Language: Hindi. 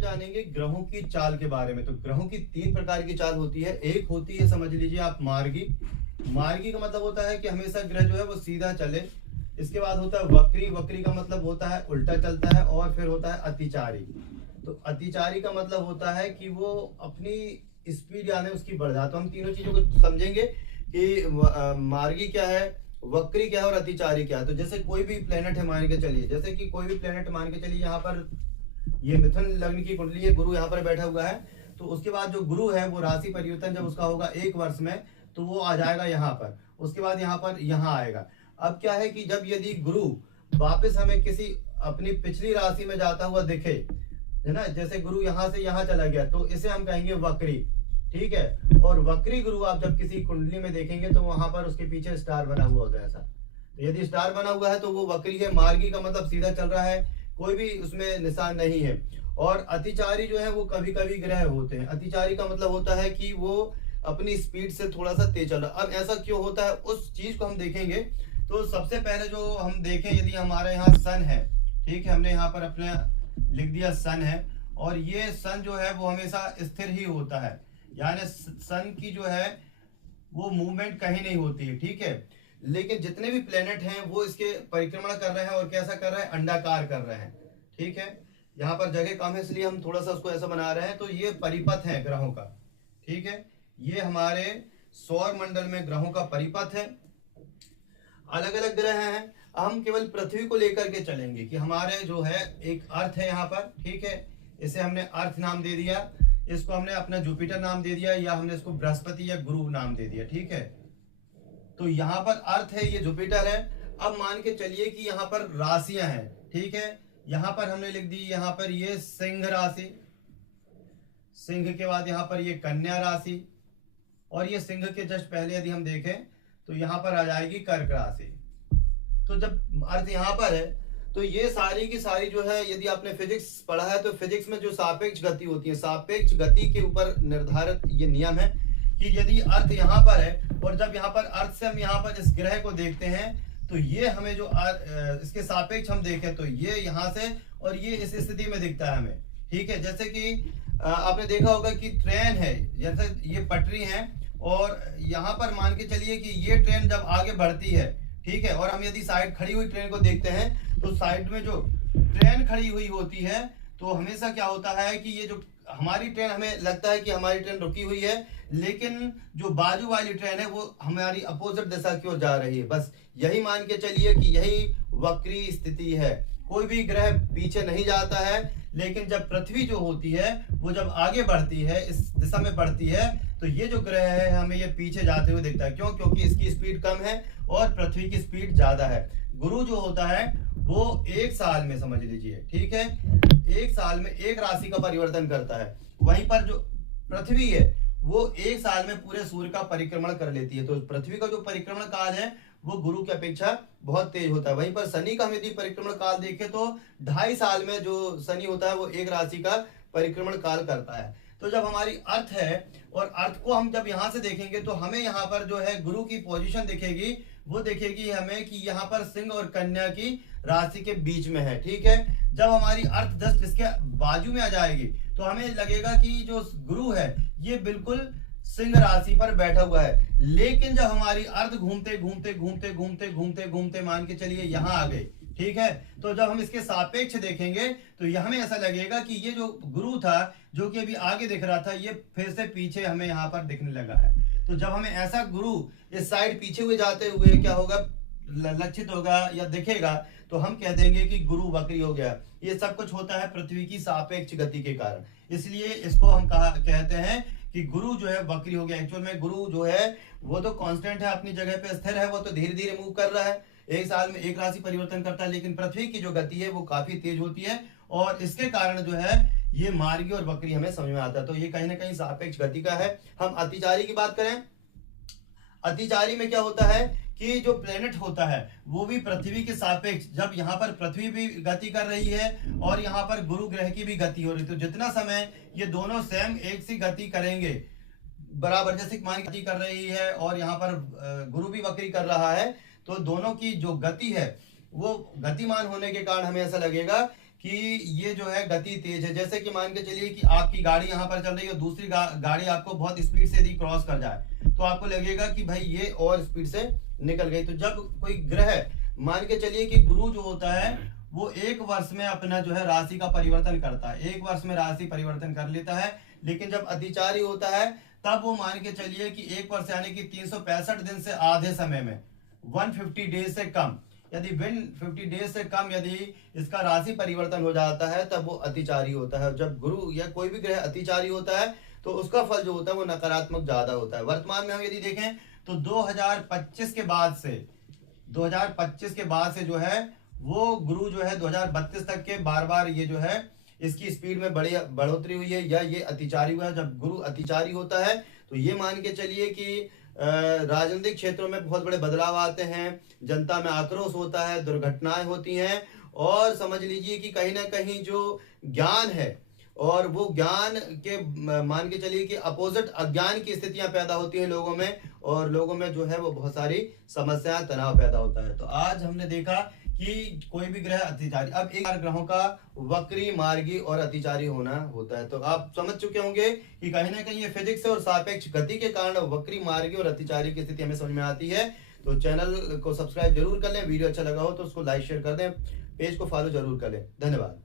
जानेंगे ग्रहों की चाल के बारे में। तो ग्रहों की 3 प्रकार की चाल होती है। एक होती है, समझ लीजिए आप, मार्गी। मार्गी का मतलब होता है कि हमेशा ग्रह जो है वो सीधा चले। इसके बाद होता है वक्री। वक्री का मतलब होता है उल्टा चलता है। और फिर होता है अतिचारी। तो अतिचारी का मतलब होता है कि वो अपनी स्पीड यानी उसकी बढ़ जाए। तो हम तीनों चीजों को समझेंगे कि मार्गी क्या है, वक्री क्या है और अतिचारी क्या है। तो जैसे कोई भी प्लेनेट है, मान के चलिए, जैसे कि कोई भी प्लेनेट मान के चलिए, यहाँ पर ये मिथुन लग्न की कुंडली है, गुरु यहाँ पर बैठा हुआ है। तो उसके बाद जो गुरु है वो राशि परिवर्तन जब उसका होगा 1 वर्ष में, तो वो आ जाएगा यहाँ पर। उसके बाद यहाँ पर यहाँ आएगा। अब क्या है कि जब यदि गुरु वापस हमें किसी अपनी पिछली राशि में जाता हुआ दिखे, है ना, जैसे गुरु यहाँ से यहाँ चला गया, तो इसे हम कहेंगे वक्री। ठीक है। और वक्री गुरु आप जब किसी कुंडली में देखेंगे तो वहां पर उसके पीछे स्टार बना हुआ होता है ऐसा। तो यदि स्टार बना हुआ है तो वो वक्री है। मार्गी का मतलब सीधा चल रहा है, कोई भी उसमें निशान नहीं है। और अतिचारी जो है वो कभी कभी ग्रह होते हैं। अतिचारी का मतलब होता है कि वो अपनी स्पीड से थोड़ा सा तेज चल रहा है। अब ऐसा क्यों होता है उस चीज को हम देखेंगे। तो सबसे पहले जो हम देखें, यदि हमारे यहाँ सन है, ठीक है, हमने यहाँ पर अपने लिख दिया सन है, और ये सन जो है वो हमेशा स्थिर ही होता है, यानी सन की जो है वो मूवमेंट कहीं नहीं होती है। ठीक है। लेकिन जितने भी प्लेनेट हैं वो इसके परिक्रमण कर रहे हैं, और कैसा कर रहे हैं, अंडाकार कर रहे हैं। ठीक है। यहाँ पर जगह कम है इसलिए हम थोड़ा सा उसको ऐसा बना रहे हैं। तो ये परिपथ है ग्रहों का। ठीक है। ये हमारे सौर मंडल में ग्रहों का परिपथ है। अलग अलग ग्रह हैं। हम केवल पृथ्वी को लेकर के चलेंगे कि हमारे जो है एक अर्थ है यहाँ पर। ठीक है। इसे हमने अर्थ नाम दे दिया, इसको हमने अपना जुपिटर नाम दे दिया, या हमने इसको बृहस्पति या गुरु नाम दे दिया। ठीक है। तो यहाँ पर अर्थ है, ये जुपिटर है। अब मान के चलिए कि यहाँ पर राशियां हैं। ठीक है। यहाँ पर हमने लिख दी, यहाँ पर ये सिंह राशि, सिंह के बाद यहाँ पर ये कन्या राशि, और ये सिंह के जस्ट पहले यदि हम देखें तो यहाँ पर आ जाएगी कर्क राशि। तो जब अर्थ यहाँ पर है तो ये सारी की सारी जो है, यदि आपने फिजिक्स पढ़ा है तो फिजिक्स में जो सापेक्ष गति होती है, सापेक्ष गति के ऊपर निर्धारित ये नियम है कि यदि अर्थ यहाँ पर है, और जब यहाँ पर अर्थ से हम यहाँ पर इस ग्रह को देखते हैं, तो ये हमें जो इसके सापेक्ष हम देखें तो ये यहाँ से, और ये इस स्थिति में दिखता है हमें। ठीक है। जैसे कि आपने देखा होगा कि ट्रेन है, जैसे ये पटरी है, और यहाँ पर मान के चलिए कि ये ट्रेन जब आगे बढ़ती है, ठीक है, और हम यदि साइड खड़ी हुई ट्रेन को देखते हैं, तो साइड में जो ट्रेन खड़ी हुई होती है, तो हमेशा क्या होता है कि ये जो हमारी ट्रेन, हमें लगता है कि हमारी ट्रेन रुकी हुई है, लेकिन जो बाजू वाली ट्रेन है वो हमारी अपोजिट दिशा की ओर जा रही है। बस यही मान के चलिए कि यही वक्री स्थिति है। कोई भी ग्रह पीछे नहीं जाता है, लेकिन जब पृथ्वी जो होती है वो जब आगे बढ़ती है, इस दिशा में बढ़ती है, तो ये जो ग्रह है हमें ये पीछे जाते हुए दिखता है। क्यों? क्योंकि इसकी स्पीड कम है और पृथ्वी की स्पीड ज्यादा है। गुरु जो होता है वो 1 साल में, समझ लीजिए, ठीक है, 1 साल में 1 राशि का परिवर्तन करता है। वहीं पर जो पृथ्वी है वो 1 साल में पूरे सूर्य का परिक्रमण कर लेती है। तो पृथ्वी का जो परिक्रमण काल है वो गुरु की अपेक्षा बहुत तेज होता है। वहीं पर शनि का हम यदि परिक्रमण काल देखें तो 2.5 साल में जो शनि होता है वो 1 राशि का परिक्रमण काल करता है। तो जब हमारी अर्थ है, और अर्थ को हम जब यहाँ से देखेंगे तो हमें यहाँ पर जो है गुरु की पोजीशन दिखेगी, वो दिखेगी हमें कि यहाँ पर सिंह और कन्या की राशि के बीच में है। ठीक है। जब हमारी अर्थ जस्ट इसके बाजू में आ जाएगी तो हमें लगेगा कि जो गुरु है ये बिल्कुल सिंह राशि पर बैठा हुआ है। लेकिन जब हमारी अर्थ घूमते घूमते घूमते घूमते घूमते घूमते मान के चलिए यहाँ आ गए, ठीक है, तो जब हम इसके सापेक्ष देखेंगे तो यह हमें ऐसा लगेगा कि ये जो गुरु था जो कि अभी आगे दिख रहा था, ये फिर से पीछे हमें यहाँ पर दिखने लगा है। तो जब हमें ऐसा गुरु इस साइड पीछे हुए जाते हुए क्या होगा, लक्षित होगा या दिखेगा, तो हम कह देंगे कि गुरु वक्री हो गया। ये सब कुछ होता है पृथ्वी की सापेक्ष गति के कारण, इसलिए इसको हम कहते हैं कि गुरु जो है वक्री हो गया। एक्चुअल में गुरु जो है वो तो कांस्टेंट है, अपनी जगह पे स्थिर है, वो तो धीरे धीरे मूव कर रहा है, 1 साल में 1 राशि परिवर्तन करता है। लेकिन पृथ्वी की जो गति है वो काफी तेज होती है, और इसके कारण जो है ये मार्गी और वक्री हमें समझ में आता है। तो ये कहीं ना कहीं सापेक्ष गति का है। हम अतिचारी की बात करें, अतिचारी में क्या होता है कि जो प्लेनेट होता है वो भी पृथ्वी के सापेक्ष, जब यहाँ पर पृथ्वी भी गति कर रही है और यहाँ पर गुरु ग्रह की भी गति हो रही है, तो जितना समय ये दोनों सेम एक सी गति करेंगे बराबर, जैसे मान गति कर रही है और यहाँ पर गुरु भी वक्री कर रहा है, तो दोनों की जो गति है वो गतिमान होने के कारण हमें ऐसा लगेगा कि ये जो है गति तेज है। जैसे कि मान के चलिए कि आपकी गाड़ी यहाँ पर चल रही है और दूसरी गाड़ी आपको बहुत स्पीड से यदि क्रॉस कर जाए तो आपको लगेगा कि भाई ये और स्पीड से निकल गई। तो जब कोई ग्रह, मान के चलिए कि गुरु जो होता है वो 1 वर्ष में अपना जो है राशि का परिवर्तन करता है, 1 वर्ष में राशि परिवर्तन कर लेता है। लेकिन जब अतिचारी होता है तब वो मान के चलिए कि 1 वर्ष यानी कि 365 दिन से आधे समय में, 150 डेज से कम, यदि 150 डेज से कम यदि इसका राशि परिवर्तन हो जाता है तब वो अतिचारी होता है। जब गुरु या कोई भी ग्रह अतिचारी होता है तो उसका फल जो होता है वो नकारात्मक ज्यादा होता है। वर्तमान में हम यदि देखें तो 2025 के बाद से, 2025 के बाद से जो है वो गुरु जो है 2032 तक के बार बार ये जो है इसकी स्पीड में बड़ी बढ़ोतरी हुई है या ये अतिचारी हुआ है। जब गुरु अतिचारी होता है तो ये मान के चलिए कि राजनीतिक क्षेत्रों में बहुत बड़े बदलाव आते हैं, जनता में आक्रोश होता है, दुर्घटनाएं होती हैं, और समझ लीजिए कि कहीं ना कहीं जो ज्ञान है और वो ज्ञान के मान के चलिए कि अपोजिट अज्ञान की स्थितियां पैदा होती हैं लोगों में, और लोगों में जो है वो बहुत सारी समस्याएं, तनाव पैदा होता है। तो आज हमने देखा कि कोई भी ग्रह अतिचारी, अब एक ग्रहों का वक्री, मार्गी और अतिचारी होना होता है। तो आप समझ चुके होंगे कि कहीं ना कहीं ये फिजिक्स और सापेक्ष गति के कारण वक्री, मार्गी और अतिचारी की स्थिति हमें समझ में आती है। तो चैनल को सब्सक्राइब जरूर कर लें, वीडियो अच्छा लगा हो तो उसको लाइक शेयर कर दें, पेज को फॉलो जरूर कर लें। धन्यवाद।